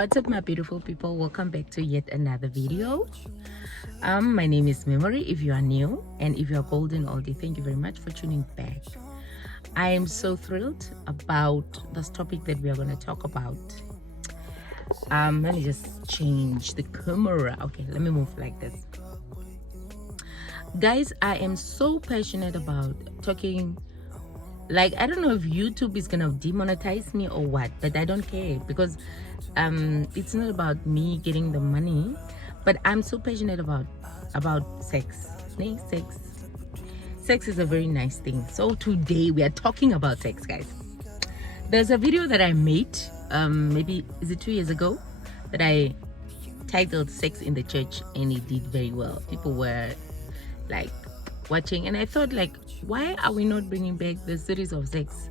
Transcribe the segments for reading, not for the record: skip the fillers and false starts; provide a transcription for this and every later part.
What's up, my beautiful people? Welcome back to yet another video. My name is Memory if you are new, and if you are golden oldie, thank you very much for tuning back. I am so thrilled about this topic that we are going to talk about. Let me just change the camera. Okay, let me move like this. Guys, I am so passionate about talking. Like, I don't know if YouTube is gonna demonetize me or what, but I don't care, because it's not about me getting the money, but I'm so passionate about sex. Sex is a very nice thing. So today we are talking about sex, guys. There's a video that I made, maybe is it 2 years ago, that I titled "Sex in the Church," and it did very well. People were like watching, and I thought, like, why are we not bringing back the series of sex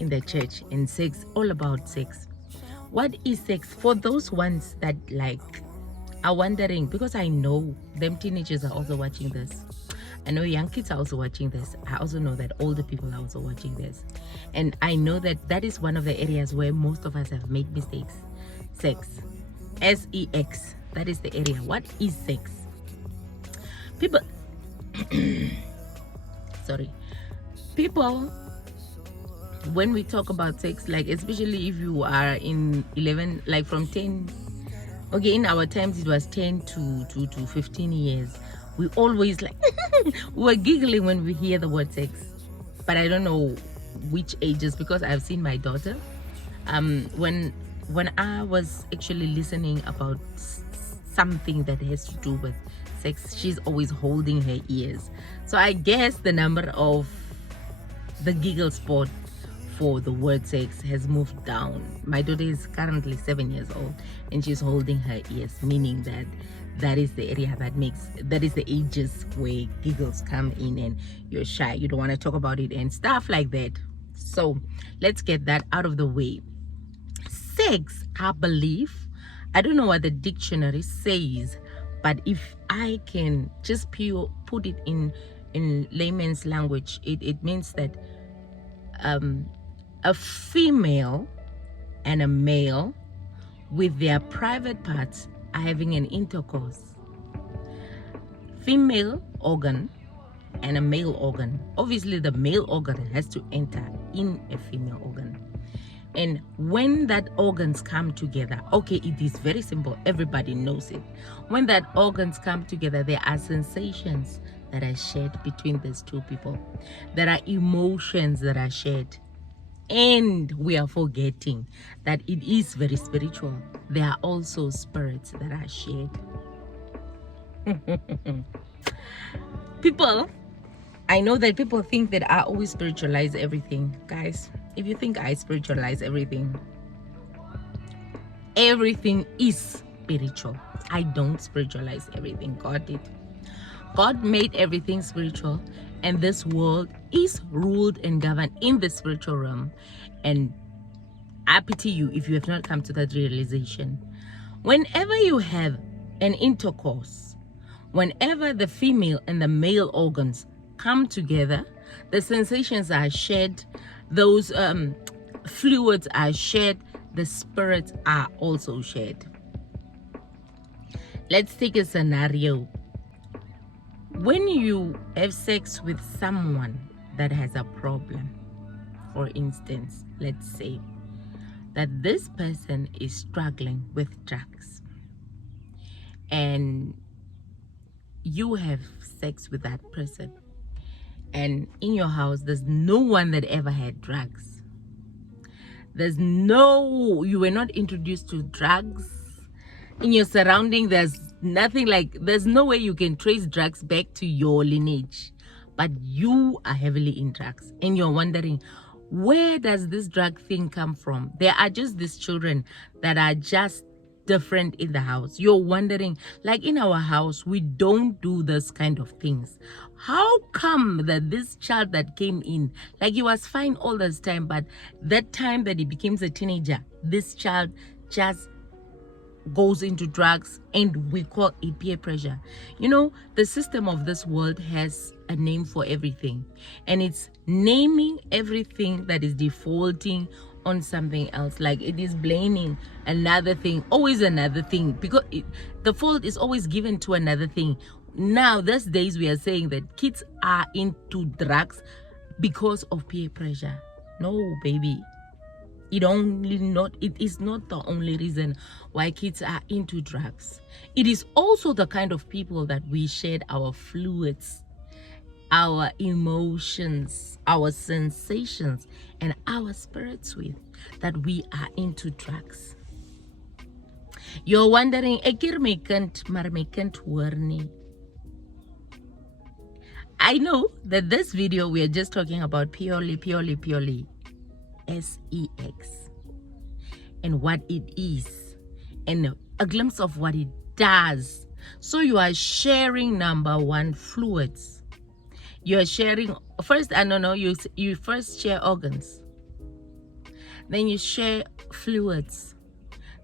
in the church, and sex, all about sex? What is sex? For those ones that like are wondering, because I know them teenagers are also watching this, I know young kids are also watching this, I also know that older people are also watching this, and I know that that is one of the areas where most of us have made mistakes. Sex, sex, that is the area. What is sex? People sorry, people, when we talk about sex, like, especially if you are in 11, like from 10, okay, in our times it was 10 to 15 years, we always like we're giggling when we hear the word sex. But I don't know which ages, because I've seen my daughter, when I was actually listening about something that has to do with sex, she's always holding her ears. So I guess the number of the giggle spot for the word sex has moved down. My daughter is currently 7 years old and she's holding her ears, meaning that that is the area that is the ages where giggles come in and you're shy, you don't want to talk about it and stuff like that. So let's get that out of the way. Sex, I believe, I don't know what the dictionary says, but if I can just put it in layman's language, it means that a female and a male with their private parts are having an intercourse. Female organ and a male organ. Obviously the male organ has to enter in a female organ. And when that organs come together, okay, it is very simple, everybody knows it. When that organs come together, there are sensations that are shared between these two people. There are emotions that are shared. And we are forgetting that it is very spiritual. There are also spirits that are shared. People, I know that people think that I always spiritualize everything. Guys, if you think I spiritualize everything, everything is spiritual. I don't spiritualize everything. God did. God made everything spiritual, and this world is ruled and governed in the spiritual realm. And I pity you if you have not come to that realization. Whenever you have an intercourse, whenever the female and the male organs come together, the sensations are shared, those fluids are shared, the spirits are also shared. Let's take a scenario. When you have sex with someone that has a problem, for instance, let's say that this person is struggling with drugs, and you have sex with that person, and in your house there's no one that ever had drugs. You were not introduced to drugs. In your surrounding, there's nothing, like, there's no way you can trace drugs back to your lineage, but you are heavily in drugs, and you're wondering, where does this drug thing come from? There are just these children that are just different in the house. You're wondering, like, in our house we don't do this kind of things. How come that this child that came in, like, he was fine all this time, but that time that he becomes a teenager, this child just goes into drugs, and we call it peer pressure. You know, the system of this world has a name for everything, and it's naming everything that is defaulting on something else. Like it is blaming another thing, always another thing, because the fault is always given to another thing. Now these days we are saying that kids are into drugs because of peer pressure. No, baby, it is not the only reason why kids are into drugs. It is also the kind of people that we shared our fluids, our emotions, our sensations, and our spirits with, that we are into drugs. You're wondering, ekir my kind, maar my kind hoor nie. I know that this video we are just talking about purely sex and what it is and a glimpse of what it does. So you are sharing, number one, fluids. You're sharing first, I don't know, you first share organs, then you share fluids,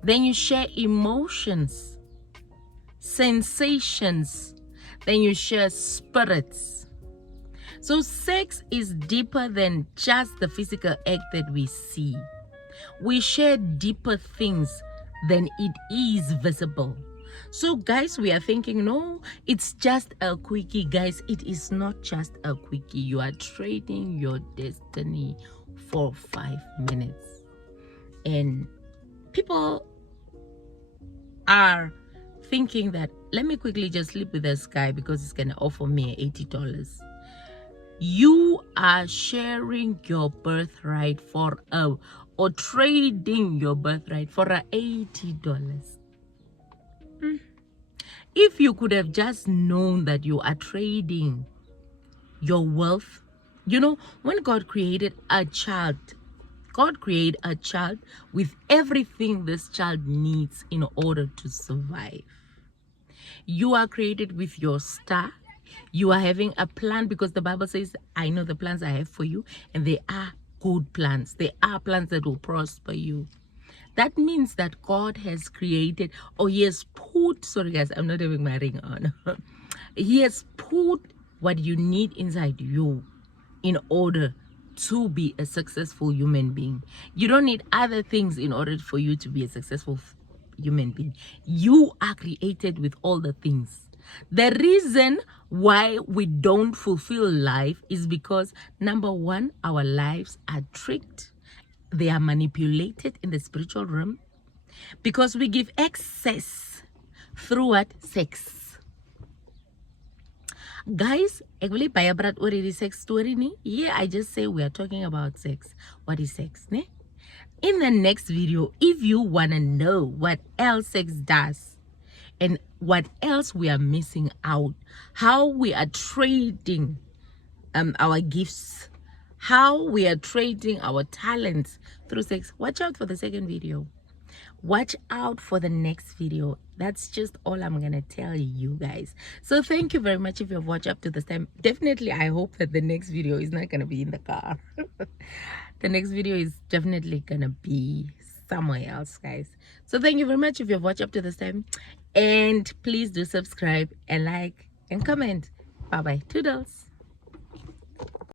then you share emotions, sensations, then you share spirits. So sex is deeper than just the physical act that we see. We share deeper things than it is visible. So guys, we are thinking, no, it's just a quickie. Guys, it is not just a quickie. You are trading your destiny for 5 minutes. And people are thinking that, let me quickly just sleep with this guy because it's going to offer me $80. You are sharing your birthright or trading your birthright for $80. If you could have just known that you are trading your wealth, you know, when God created a child, God created a child with everything this child needs in order to survive. You are created with your star. You are having a plan, because the Bible says, I know the plans I have for you, and they are good plans. They are plans that will prosper you. That means that God has created, or He has put, sorry guys, I'm not having my ring on. He has put what you need inside you in order to be a successful human being. You don't need other things in order for you to be a successful human being. You are created with all the things. The reason why we don't fulfill life is because, number one, our lives are tricked. They are manipulated in the spiritual realm because we give access through what? Sex. Guys, ek wil nie baie praat oor hierdie sex story nie. Yeah, I just say we are talking about sex. What is sex, ne? In the next video, if you want to know what else sex does and what else we are missing out, how we are trading our gifts, how we are trading our talents through sex, watch out for the second video. Watch out for the next video. That's just all I'm gonna tell you guys. So thank you very much if you've watched up to this time. Definitely, I hope that the next video is not gonna be in the car. The next video is definitely gonna be somewhere else, guys. So thank you very much if you've watched up to this time, and please do subscribe and like and comment. Bye bye. Toodles.